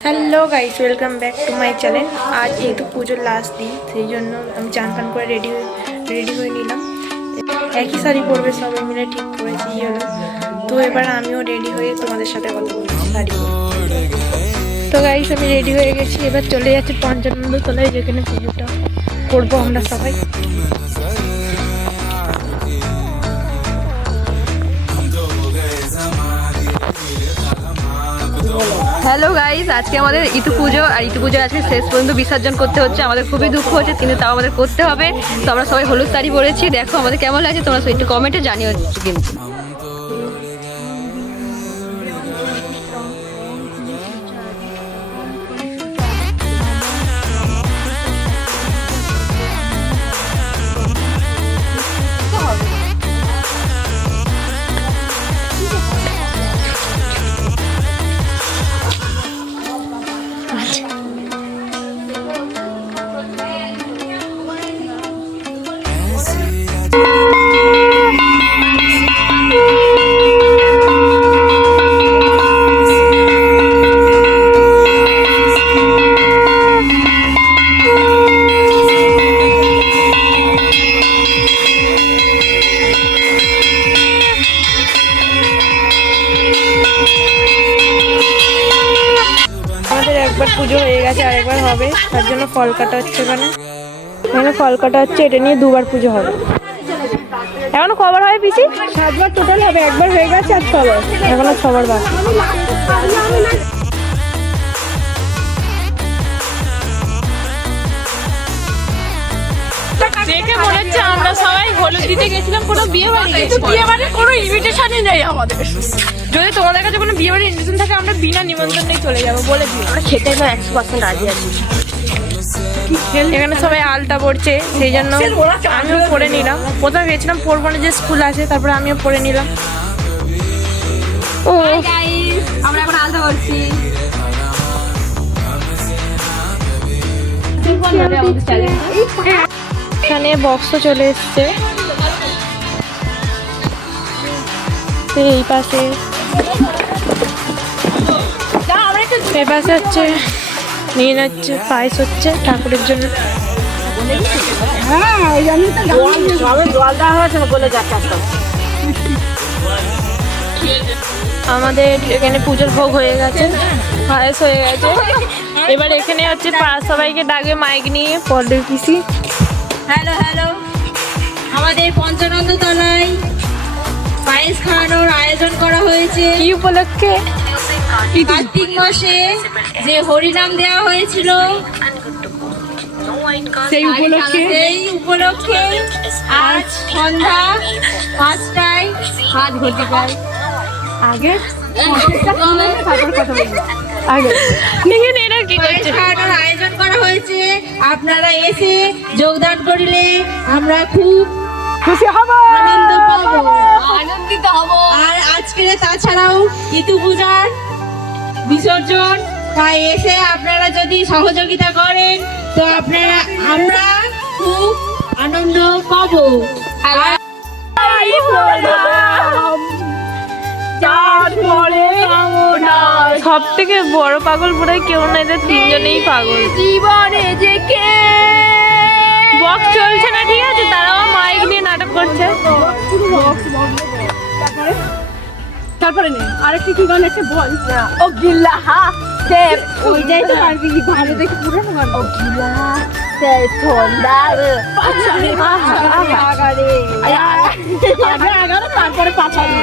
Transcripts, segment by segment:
Hello guys welcome back to my channel. आज যেহেতু পুজোর লাস্ট দিন সেই জন্য আমি চান পান করে রেডি হয়ে নিলাম। একই শাড়ি পরবে সবাই মিলে ঠিক করেছি হলো। তো এবার আমিও রেডি হয়ে তোমাদের সাথে কথা বলছি শাড়ি পরে। তো গাইস আমি রেডি হয়ে গেছি, এবার চলে যাচ্ছি পঞ্চানন্দ তলায় যেখানে পুজোটা করবো আমরা সবাই। হ্যালো গাইস, আজকে আমাদের ইতু পুজো আর ইতু পুজো আজকে শেষ পর্যন্ত বিসর্জন করতে হচ্ছে। আমাদের খুবই দুঃখ হচ্ছে কিন্তু তাও আমাদের করতে হবে। তো আমরা সবাই হলুদ শাড়ি পরেছি, দেখো আমাদের কেমন লাগছে তোমরা একটু কমেন্টে জানিও কিন্তু। একবার পুজো হয়ে গেছে আর একবার হবে, তার জন্য ফল কাটা হচ্ছে। এখানে ফল কাটা হচ্ছে, এটা নিয়ে দুবার পুজো হবে। এখনো কবার হবে পিসি? 7 বার টোটাল হবে, একবার হয়ে গেছে আর 6 বার, এখনো 6 বার বাকি। দেখে মনে হচ্ছে আমরা সবাই হলুদ দিতে গেছিলাম কোনো বিয়ে বাড়ি, বিয়ে বাড়ির কোনো ইনভিটেশনই নেই আমাদের। যদি তোমাদের কাছে কোনো বিয়ে বাড়ির ইনভিটেশন থাকে আমরা বিনা নিমন্ত্রণেই চলে যাবো, বলে দিই আমরা খেতে 100% রাজি আছি। এখানে সবাই আলতা পড়ছে, সেই জন্য আমিও পরে নিলাম। কোথাও গেছিলাম পরবো না, যে স্কুল আছে, তারপরে আমিও পরে নিলাম। ও আমরা এখন আলাদা করছি। এখানে বক্সও চলে এসছে, এই পাশে এই পাশে হচ্ছে নিয়ে যাচ্ছে পায়েস হচ্ছে ঠাকুরের জন্য। আমাদের এখানে পুজোর ভোগ হয়ে গেছে, পায়েস হয়ে গেছে। এবার এখানে হচ্ছে সবাইকে ডাকবে মাইক নিয়ে পড়বে পিসি। হ্যালো হ্যালো, আমাদের পঞ্চানন্দ তলায় পায়েস খাওয়ানোর আয়োজন করা হয়েছে। কি উপলক্ষে? কার্তিক মাসে যে হরিনাম দেওয়া হয়েছিল সেই উপলক্ষে আজ সন্ধ্যা 5টায় হাত ঘটিকায় আগে খাওয়ানোর আয়োজন করা হয়েছে। আপনারা এসে যোগদান করিলে আমরা খুব খুশি হব, আনন্দিত হব। আর আজকে তাছাড়াও ইতু পূজার বিসর্জন, তাই এসে আপনারা যদি সহযোগিতা করেন তো আমরা খুব আনন্দ পাবো। সব থেকে বড় পাগল বোধ হয় কেউ না, এদের তিনজনেই পাগল। জীবনে যে কে বক্স চলছে না, ঠিক আছে, তারাও মাইক নিয়ে নাটক করছে। তারপরে নেই আরেকটা কি গান আছে বল। ও গিল্লা হা দেব, ওইটাই তো পারবি কি ভালো দেখে পুরনো গান। ও গিল্লা সে সন্ধ্যার পাছারে আগারে আগারে তারপরে পাছারে।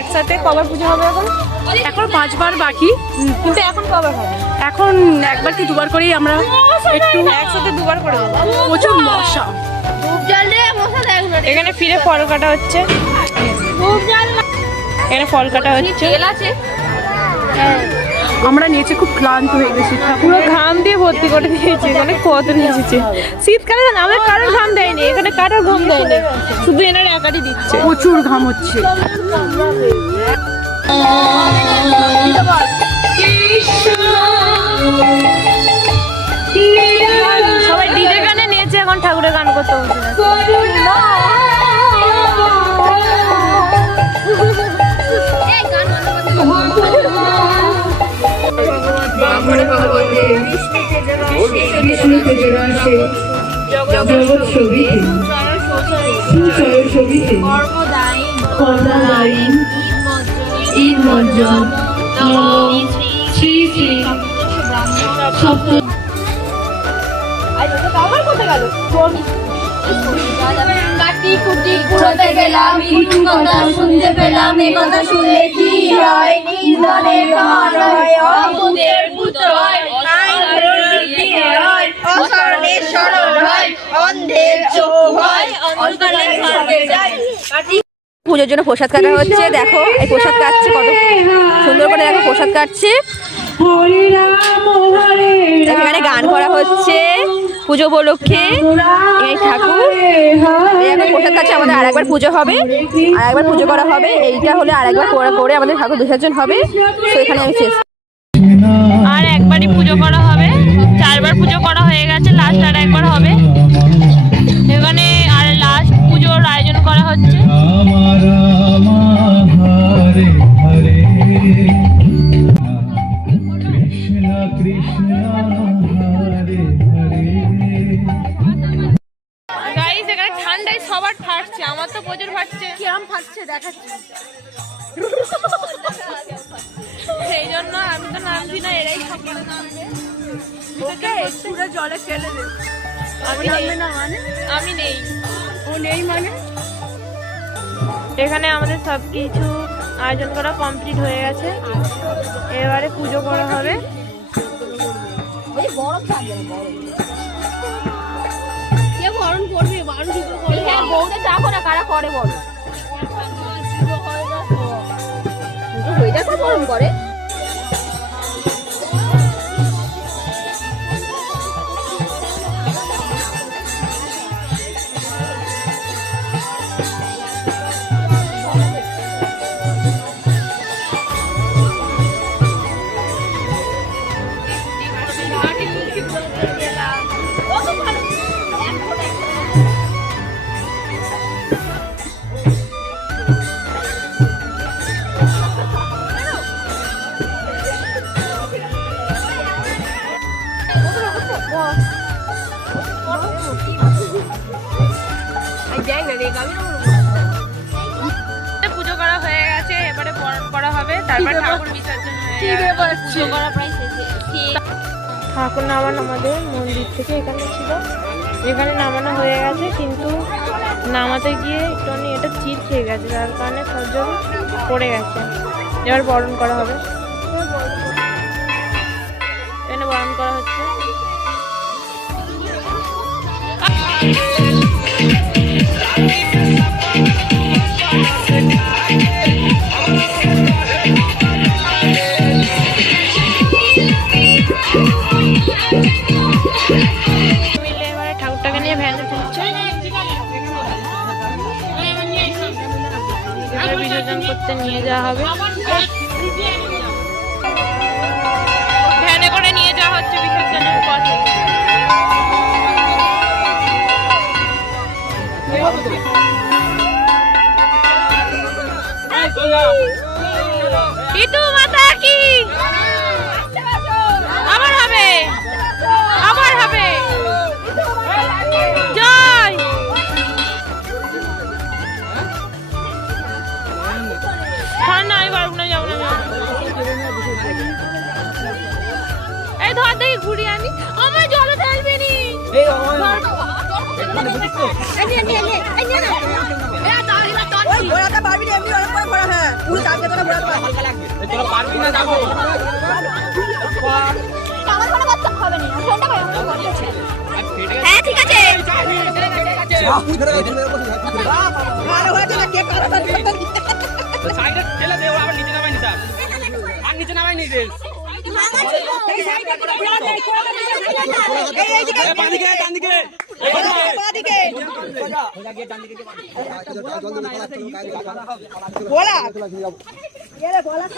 একসাথে কবার পুজো হবে? এখন 5 বার বাকি, কিন্তু এখন কবার হবে? এখন একবার কি দুবার করেই আমরা একটু একসাথে দুবার করে দেবো। প্রচুর মশা। জল দিয়ে মশা দেখবে। এখানে ফিরে ফল কাটা হচ্ছে, এখানে ফল কাটা হচ্ছে। আমরা নিচে খুব ক্লান্ত হয়ে গেছি, পুরো ঘাম দিয়ে ভর্তি করে দিয়েছে, এখানে কত এসেছে। শীতকালে আমাদের কারোর ঘাম দেয়নি, এখানে কারোর ঘাম দেয়নি, শুধু এনার একারই দিচ্ছে। প্রচুর ঘাম হচ্ছে। সবাই ডিজে গানে নেচে এখন ঠাকুরের গান করতে বসে গেছে। কাটি কুটি কুড়োতে গেলাম, কিছু কথা শুনতে পেলাম, এ কথা শুনলে কি হয়? ইন্ধনের ঘর হয়, অভূতের ভূত হয়, আইনের বিয়ে হয়, অসরণের সরল হয়, অন্ধের চোখ হয়, অন্তরের স্বর্গে যায়। পুজোর জন্য প্রসাদ কাটা হচ্ছে, দেখো এই প্রসাদ কাটছে, কত সুন্দর করে দেখো প্রসাদ কাটছে। এখানে গান করা হচ্ছে পুজো উপলক্ষে, এই ঠাকুর এখন প্রসাদ কাছে। আমাদের আরেকবার পুজো হবে, আরেকবার পুজো করা হবে, এইটা হলে আরেকবার করে আমাদের ঠাকুর বিসর্জন হবে। তো এখানে আমি শেষ। আর একবারই পুজো করা হবে, 4বার পুজো করা হয়ে গেছে, লাস্ট আর একবার হবে এখানে। আর লাস্ট পুজোর আয়োজন করা হচ্ছে। গাইস এখানে ঠান্ডায় সবার ফাটছে, আমার তো প্রচুর ফাটছে। কিরম ফাটছে দেখাচ্ছি। সেই জন্য আমি তো নামছি না, এরাই সবাই নামবে। ওকে পুরো জলে ফেলে দে। আমি নামবে না মানে? আমি নেই, ও নেই মানে? এখানে আমাদের সবকিছু আয়োজন করা কমপ্লিট হয়ে গেছে, এবারে পুজো করা হবে। কে বরণ করবে? বরণ কিছু করবে? হ্যাঁ বউটা দেখো না কারা করে বড় হয়ে যাচ্ছে বরণ করে। পুজো করা হয়ে গেছে, এবারে বরণ করা হবে, তারপর ঠাকুর বিসর্জন হয়ে যাবে। পুজো করা প্রায় শেষে। ঠাকুর নামানো আমাদের মন্দির থেকে এখানে ছিল, এখানে নামানো হয়ে গেছে, কিন্তু নামাতে গিয়ে একটু এটা চির খেয়ে গেছে, যার কারণে সব পড়ে গেছে। এবার বরণ করা হবে, এখানে বরণ করা হচ্ছে। মিলে এবারে ঠাকুরটাকে নিয়ে ভ্যানে তুলছে, বিসর্জন করতে নিয়ে যাওয়া হবে। ভ্যানে করে নিয়ে যাওয়া হচ্ছে বিসর্জনের পথে। ইতু মাতা কি আবার হবে, আবার হবে, জয়। হ্যাঁ না আমি পারবো না, যাবো না, এই ধর দেখি ঘুরিয়ে আনি, আমার জলে ঢালবে নি। হবে না ফোনটা করে আমাকে বলতেছে হ্যাঁ ঠিক আছে ভালো হয়েছে না কে কারো সাইডে ঠেলে দে ও আবার নিচে নামাই নিতা আর নিচে নামাই নিতে ডান দিকে বলা বলা